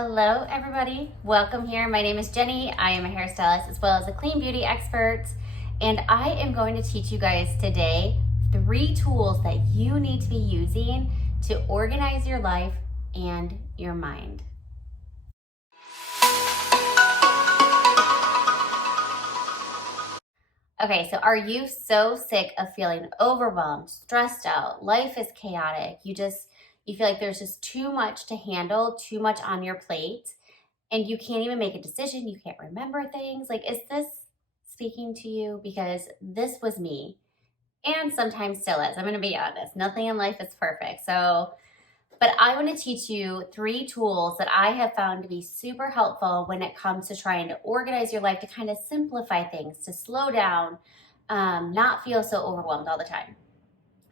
Hello everybody, welcome here. My name is Jenny. I am a hairstylist as well as a clean beauty expert, and I am going to teach you guys today 3 tools that you need to be using to organize your life and your mind. Okay, so are you so sick of feeling overwhelmed, stressed out, life is chaotic, you feel like there's just too much to handle, too much on your plate, and you can't even make a decision, you can't remember things? Like, is this speaking to you? Because this was me, and sometimes still is. I'm gonna be honest, nothing in life is perfect. But I want to teach you 3 tools that I have found to be super helpful when it comes to trying to organize your life, to kind of simplify things, to slow down, not feel so overwhelmed all the time.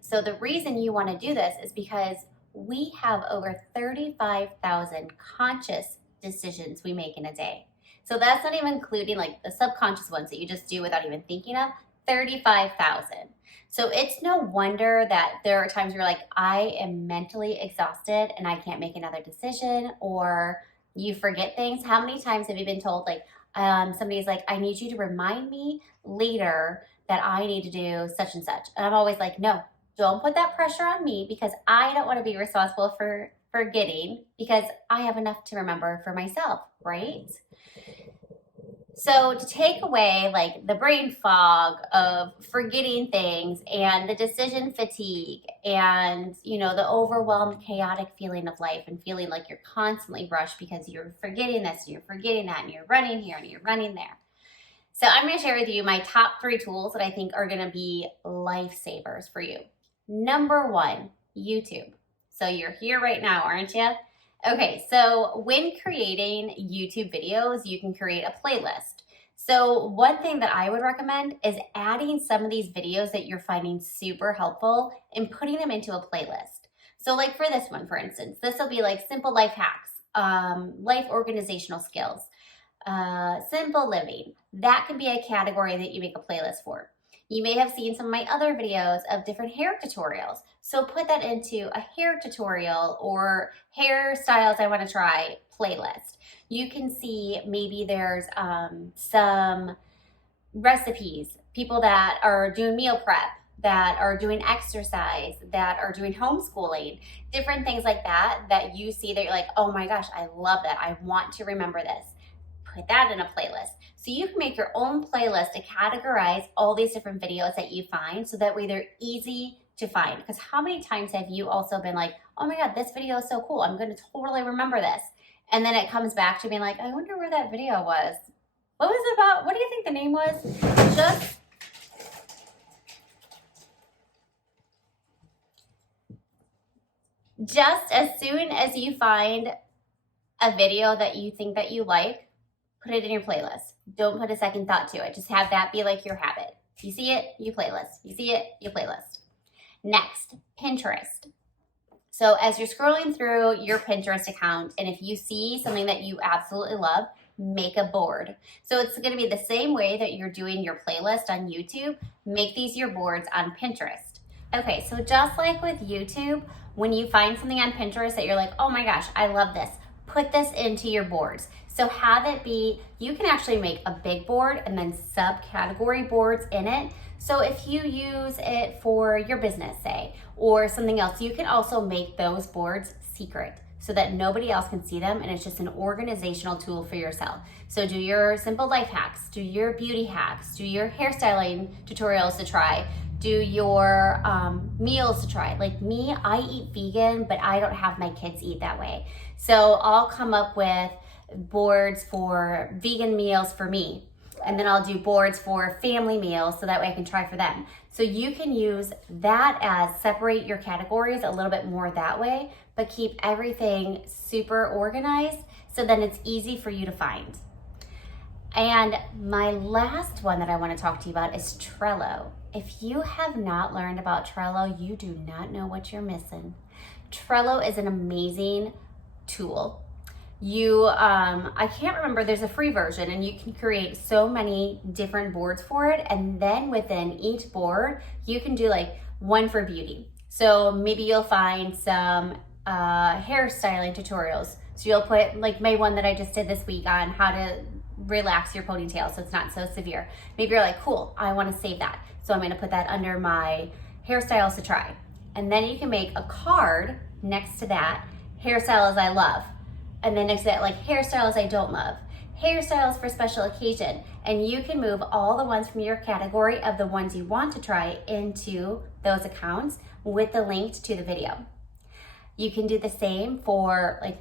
So the reason you want to do this is because we have over 35,000 conscious decisions we make in a day. So that's not even including like the subconscious ones that you just do without even thinking of, 35,000. So it's no wonder that there are times where you're like, I am mentally exhausted and I can't make another decision, or you forget things. How many times have you been told like, somebody's like, I need you to remind me later that I need to do such and such. And I'm always like, no, don't put that pressure on me, because I don't want to be responsible for forgetting, because I have enough to remember for myself, right? So to take away like the brain fog of forgetting things and the decision fatigue and, the overwhelmed, chaotic feeling of life and feeling like you're constantly rushed because you're forgetting this, and you're forgetting that, and you're running here and you're running there. So I'm going to share with you my top 3 tools that I think are going to be lifesavers for you. Number 1, YouTube. So you're here right now, aren't you? Okay, so when creating YouTube videos, you can create a playlist. So one thing that I would recommend is adding some of these videos that you're finding super helpful and putting them into a playlist. So like for this one, for instance, this will be like simple life hacks, life organizational skills, simple living. That can be a category that you make a playlist for. You may have seen some of my other videos of different hair tutorials. So put that into a hair tutorial or hairstyles I want to try playlist. You can see maybe there's some recipes, people that are doing meal prep, that are doing exercise, that are doing homeschooling, different things like that, that you see that you're like, oh my gosh, I love that. I want to remember this. Put that in a playlist. So you can make your own playlist to categorize all these different videos that you find, so that way they're easy to find. Because how many times have you also been like, oh my God, this video is so cool, I'm going to totally remember this. And then it comes back to being like, I wonder where that video was. What was it about? What do you think the name was? Just as soon as you find a video that you think that you like, put it in your playlist. Don't put a second thought to it. Just have that be like your habit. You see it, you playlist. You see it, you playlist. Next, Pinterest. So as you're scrolling through your Pinterest account, and if you see something that you absolutely love, make a board. So it's going to be the same way that you're doing your playlist on YouTube. Make these your boards on Pinterest. Okay, so just like with YouTube, when you find something on Pinterest that you're like, oh my gosh, I love this, put this into your boards. So have it be, you can actually make a big board and then subcategory boards in it. So if you use it for your business, say, or something else, you can also make those boards secret so that nobody else can see them, and it's just an organizational tool for yourself. So do your simple life hacks, do your beauty hacks, do your hairstyling tutorials to try, do your meals to try. Like me, I eat vegan, but I don't have my kids eat that way. So I'll come up with boards for vegan meals for me, and then I'll do boards for family meals so that way I can try for them. So you can use that as separate your categories a little bit more that way, but keep everything super organized so then it's easy for you to find. And my last one that I want to talk to you about is Trello. If you have not learned about Trello, you do not know what you're missing. Trello is an amazing tool. I can't remember, there's a free version and you can create so many different boards for it. And then within each board, you can do like one for beauty. So maybe you'll find some hairstyling tutorials So you'll put like my one that I just did this week on how to relax your ponytail so it's not so severe. Maybe you're like, cool, I want to save that. So I'm going to put that under my hairstyles to try. And then you can make a card next to that, hairstyles I love. And then next to that, like hairstyles I don't love, hairstyles for special occasion. And you can move all the ones from your category of the ones you want to try into those accounts with the link to the video. You can do the same for like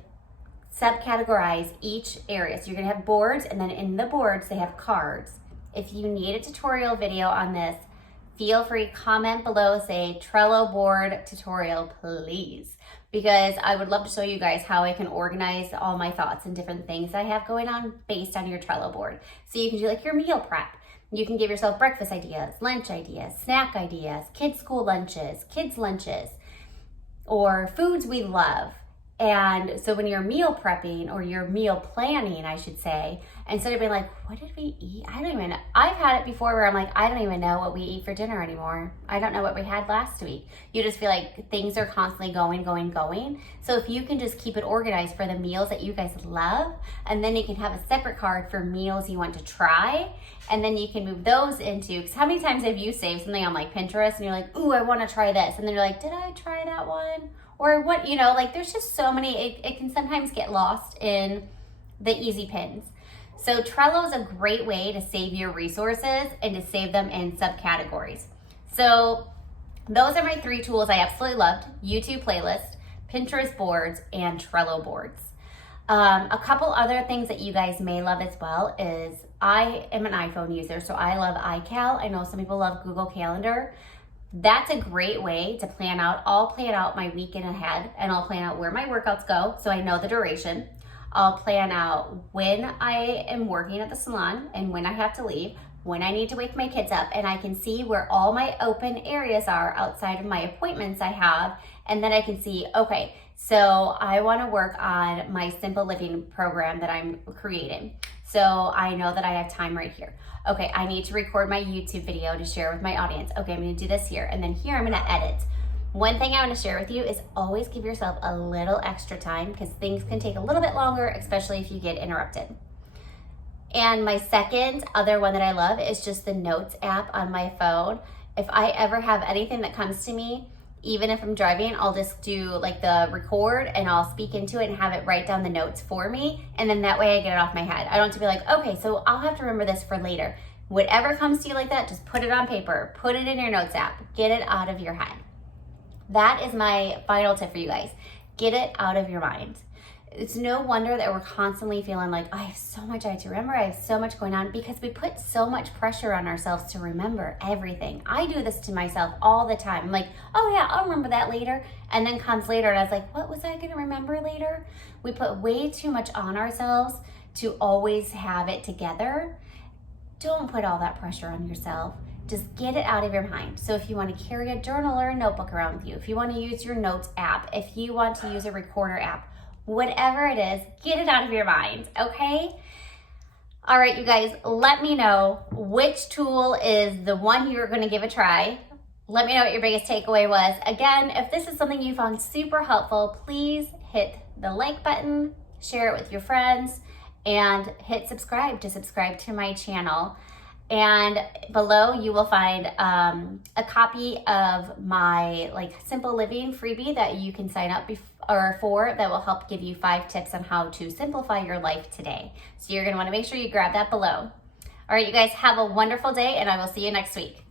subcategorize each area. So you're gonna have boards, and then in the boards, they have cards. If you need a tutorial video on this, feel free, comment below, say Trello board tutorial, please. Because I would love to show you guys how I can organize all my thoughts and different things I have going on based on your Trello board. So you can do like your meal prep. You can give yourself breakfast ideas, lunch ideas, snack ideas, kids' school lunches, kids' lunches, or foods we love. And so when you're meal prepping or you're meal planning, I should say, instead of being like, what did we eat? I don't even know. I've had it before where I'm like, I don't even know what we eat for dinner anymore. I don't know what we had last week. You just feel like things are constantly going. So if you can just keep it organized for the meals that you guys love, and then you can have a separate card for meals you want to try, and then you can move those into, because how many times have you saved something on like Pinterest and you're like, ooh, I want to try this. And then you're like, did I try that one? Or what, you know, like there's just so many, it can sometimes get lost in the easy pins. So Trello is a great way to save your resources and to save them in subcategories. So those are my 3 tools I absolutely loved: YouTube playlist, Pinterest boards, and Trello boards. A couple other things that you guys may love as well is I am an iPhone user, so I love iCal. I know some people love Google Calendar. That's a great way to plan out. I'll plan out my weekend ahead, and I'll plan out where my workouts go so I know the duration. I'll plan out when I am working at the salon and when I have to leave, when I need to wake my kids up, and I can see where all my open areas are outside of my appointments I have. And then I can see, okay, so I want to work on my simple living program that I'm creating. So I know that I have time right here. Okay, I need to record my YouTube video to share with my audience. Okay, I'm gonna do this here, and then here I'm gonna edit. One thing I wanna share with you is always give yourself a little extra time, because things can take a little bit longer, especially if you get interrupted. And my second other one that I love is just the Notes app on my phone. If I ever have anything that comes to me, even if I'm driving, I'll just do like the record and I'll speak into it and have it write down the notes for me. And then that way I get it off my head. I don't have to be like, okay, so I'll have to remember this for later. Whatever comes to you like that, just put it on paper, put it in your notes app, get it out of your head. That is my final tip for you guys. Get it out of your mind. It's no wonder that we're constantly feeling like, I have so much I have to remember, I have so much going on, because we put so much pressure on ourselves to remember everything. I do this to myself all the time. I'm like, oh yeah, I'll remember that later. And then comes later and I was like, what was I gonna remember later? We put way too much on ourselves to always have it together. Don't put all that pressure on yourself. Just get it out of your mind. So if you want to carry a journal or a notebook around with you, if you want to use your notes app, if you want to use a recorder app, whatever it is, get it out of your mind, okay? All right, you guys, let me know which tool is the one you're gonna give a try. Let me know what your biggest takeaway was. Again, if this is something you found super helpful, please hit the like button, share it with your friends, and hit subscribe to my channel. And below you will find a copy of my simple living freebie that you can sign up for that will help give you 5 tips on how to simplify your life today. So you're gonna wanna make sure you grab that below. All right, you guys have a wonderful day, and I will see you next week.